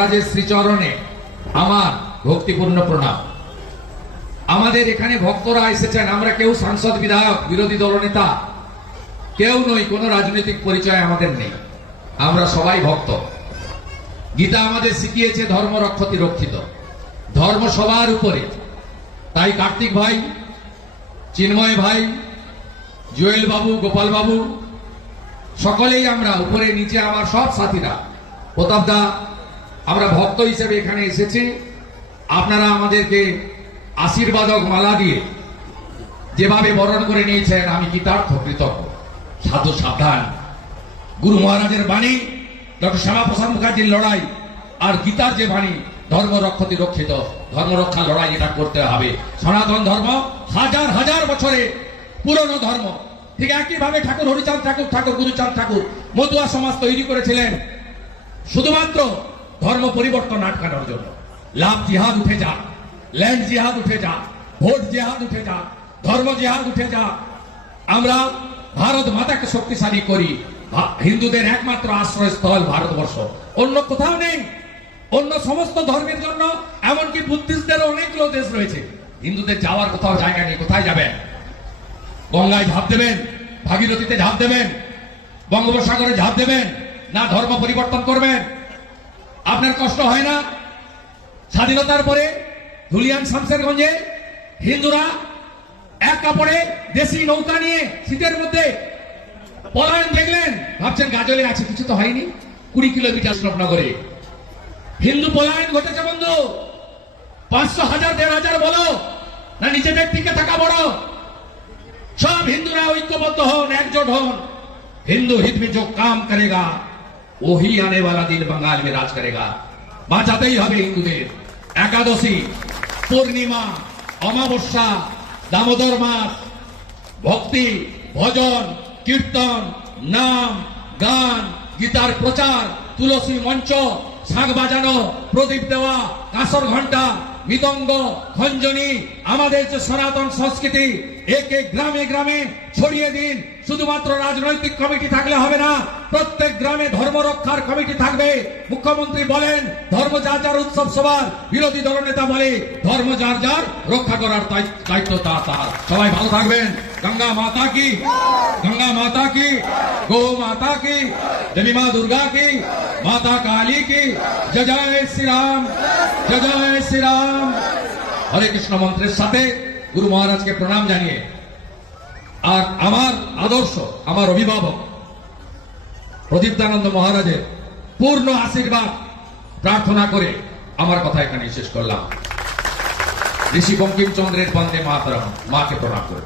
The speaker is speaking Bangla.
মহারাজের শ্রীচরণে আমার ভক্তিপূর্ণ প্রণাম। আমাদের এখানে ভক্তরা এসেছেন, আমরা কেউ সাংসদ, বিধায়ক, বিরোধী দলনেতা কেউ নই, কোনো রাজনৈতিক পরিচয় আমাদের নেই, আমরা সবাই ভক্ত। গীতা আমাদের শিখিয়েছে ধর্ম রক্ষতি রক্ষিত, ধর্ম সবার উপরে। তাই কার্তিক ভাই, চিন্ময় ভাই, জুয়েল বাবু, গোপাল বাবু, সকলেই আমরা উপরে নিচে আমার সব সাথীরা, প্রতাপ দা, আমরা ভক্ত হিসেবে এখানে এসেছি। আপনারা আমাদেরকে আশীর্বাদক মালা দিয়ে যেভাবে বরণ করে নিয়েছেন, আমি কৃতার্থ, কৃতজ্ঞ। সাধু সাবধান, গুরু মহারাজের বাণী, ডক্টর শ্যামাপ্রসাদ মুখার্জির লড়াই, আর গীতার যে বাণী ধর্ম রক্ষতি রক্ষিত, ধর্ম রক্ষা লড়াই, এটা করতে হবে। সনাতন ধর্ম হাজার হাজার বছরে পুরনো ধর্ম। ঠিক একইভাবে ঠাকুর হরিচাঁদ ঠাকুর, ঠাকুর গুরুচাঁদ ঠাকুর মতুয়া সমাজ তৈরি করেছিলেন শুধুমাত্র ধর্ম পরিবর্তন আটকানোর জন্য। লাভ জিহাদ উঠে যা, ল্যান্ড জিহাদ উঠে যা, ভোট জিহাদ উঠে যা, ধর্ম জিহাদ উঠে যা। আমরা ভারত মাতাকে শক্তিশালী করি। হিন্দুদের একমাত্র আশ্রয়স্থল ভারতবর্ষ, অন্য কোথাও নেই। অন্য সমস্ত ধর্মের জন্য, এমনকি বুদ্ধিস্টদেরও অনেকগুলো দেশ রয়েছে, হিন্দুদের যাওয়ার কোথাও জায়গা নেই। কোথায় যাবেন? গঙ্গায় ঝাঁপ দেবেন, ভাগীরথীতে ঝাঁপ দেবেন, বঙ্গোপসাগরে ঝাঁপ দেবেন, না ধর্ম পরিবর্তন করবেন? আপনার কষ্ট হয় না? স্বাধীনতার পরে ধুলিয়ান শামশেরগঞ্জে হিন্দুরা এক কাপড়ে দেশি নৌকা নিয়ে শীতের মধ্যে পলায়ন দেখলেন, ভাবছেন গাজলে আছে, কিছু তো হয়নি। 20 কিলোমিটার শ্রীনগরে হিন্দু পলায়ন ঘটেছে বন্ধু। 500, 1000, 1500 বলো না, নিজেদের টিকে থাকা বড়। সব হিন্দুরা ঐক্যবদ্ধ হন, একজোট হন। हिंदू हित में जो काम करेगा वही आने वाला दिन बंगाल में राज करेगा। বাঁচাতেই হবে হিন্দুদের। একাদশী, পূর্ণিমা, অমাবস্যা, দামোদর মাস, ভক্তি, ভজন, কীর্তন, নাম, গান, গীতার প্রচার, তুলসী মঞ্চ, শাঁখ বাজানো, প্রদীপ দেওয়া, কাঁসর ঘন্টা, মৃদঙ্গ, খঞ্জনি, আমাদের যে সনাতন সংস্কৃতি, একে গ্রামে গ্রামে ছড়িয়ে দিন। শুধুমাত্র রাজনৈতিক কমিটি থাকলে হবে না, প্রত্যেক গ্রামে ধর্ম রক্ষার কমিটি থাকবে। মুখ্যমন্ত্রী বলেন ধর্ম যার যার উৎসব সবার, বিরোধী দলনেতা বলে ধর্ম যার যার রক্ষা করার দায়িত্ব তার তার। সবাই ভালো থাকবেন। গঙ্গা মাতা কি, গঙ্গা মাতা কি, গো মাতা কি, দেবী মা দুর্গা কি, মাতা কালী কি, জয় জয় শ্রীরাম, জয় জয় শ্রীরাম। হরে কৃষ্ণ মন্ত্রের সাথে গুরু মহারাজকে প্রণাম জানিয়ে, আর আমার আদর্শ, আমার অভিভাবক প্রদীপ্তানন্দ মহারাজের পূর্ণ আশীর্বাদ প্রার্থনা করে আমার কথা এখানে শেষ করলাম। ঋষি বঙ্কিমচন্দ্রের বন্দে মাতরম, মাকে প্রণাম করে।